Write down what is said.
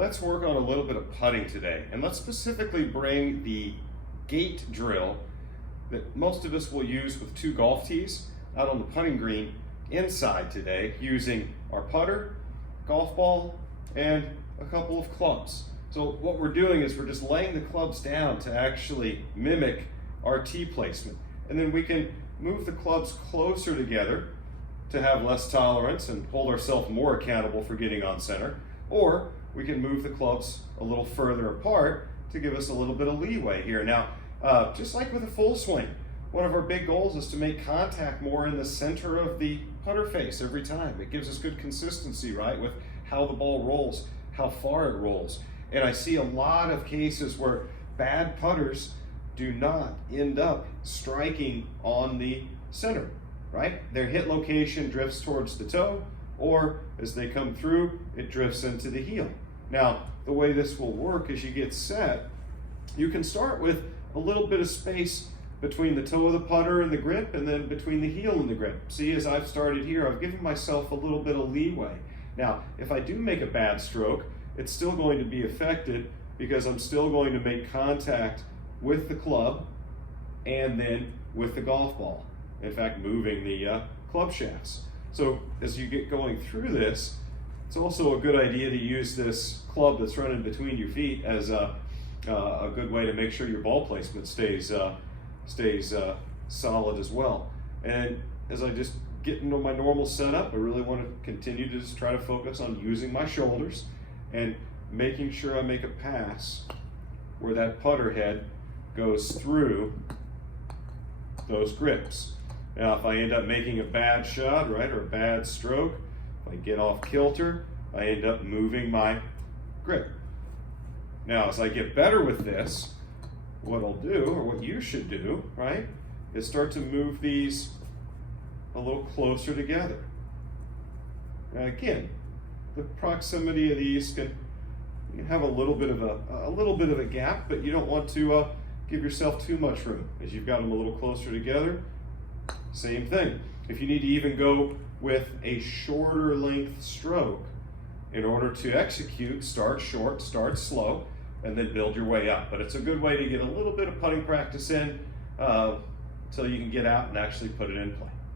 let's work on a little bit of putting today. And let's specifically bring the gate drill that most of us will use with 2 golf tees out on the putting green inside today, using our putter, golf ball, and a couple of clubs. So what we're doing is we're just laying the clubs down to actually mimic our tee placement. And then we can move the clubs closer together to have less tolerance and hold ourselves more accountable for getting on center. Or we can move the clubs a little further apart to give us a little bit of leeway here. Now, just like with a full swing, one of our big goals is to make contact more in the center of the putter face every time. It gives us good consistency, right, with how the ball rolls, how far it rolls. And I see a lot of cases where bad putters do not end up striking on the center, right? Their hit location drifts towards the toe, or as they come through, it drifts into the heel. Now, the way this will work is you get set, you can start with a little bit of space between the toe of the putter and the grip, and then between the heel and the grip. See, as I've started here, I've given myself a little bit of leeway. Now, if I do make a bad stroke, it's still going to be affected because I'm still going to make contact with the club and then with the golf ball. In fact, moving the club shafts. So as you get going through this, it's also a good idea to use this club that's running between your feet as a good way to make sure your ball placement stays solid as well. And as I just get into my normal setup, I really want to continue to just try to focus on using my shoulders and making sure I make a pass where that putter head goes through those grips. Now, if I end up making a bad shot, right, or a bad stroke, if I get off kilter, I end up moving my grip. Now, as I get better with this, what I'll do, or what you should do, right, is start to move these a little closer together. Now, again, the proximity of these can have a little bit of a gap, but you don't want to give yourself too much room. As you've got them a little closer together, same thing. If you need to even go with a shorter length stroke in order to execute, start short, start slow, and then build your way up. But it's a good way to get a little bit of putting practice in until you can get out and actually put it in play.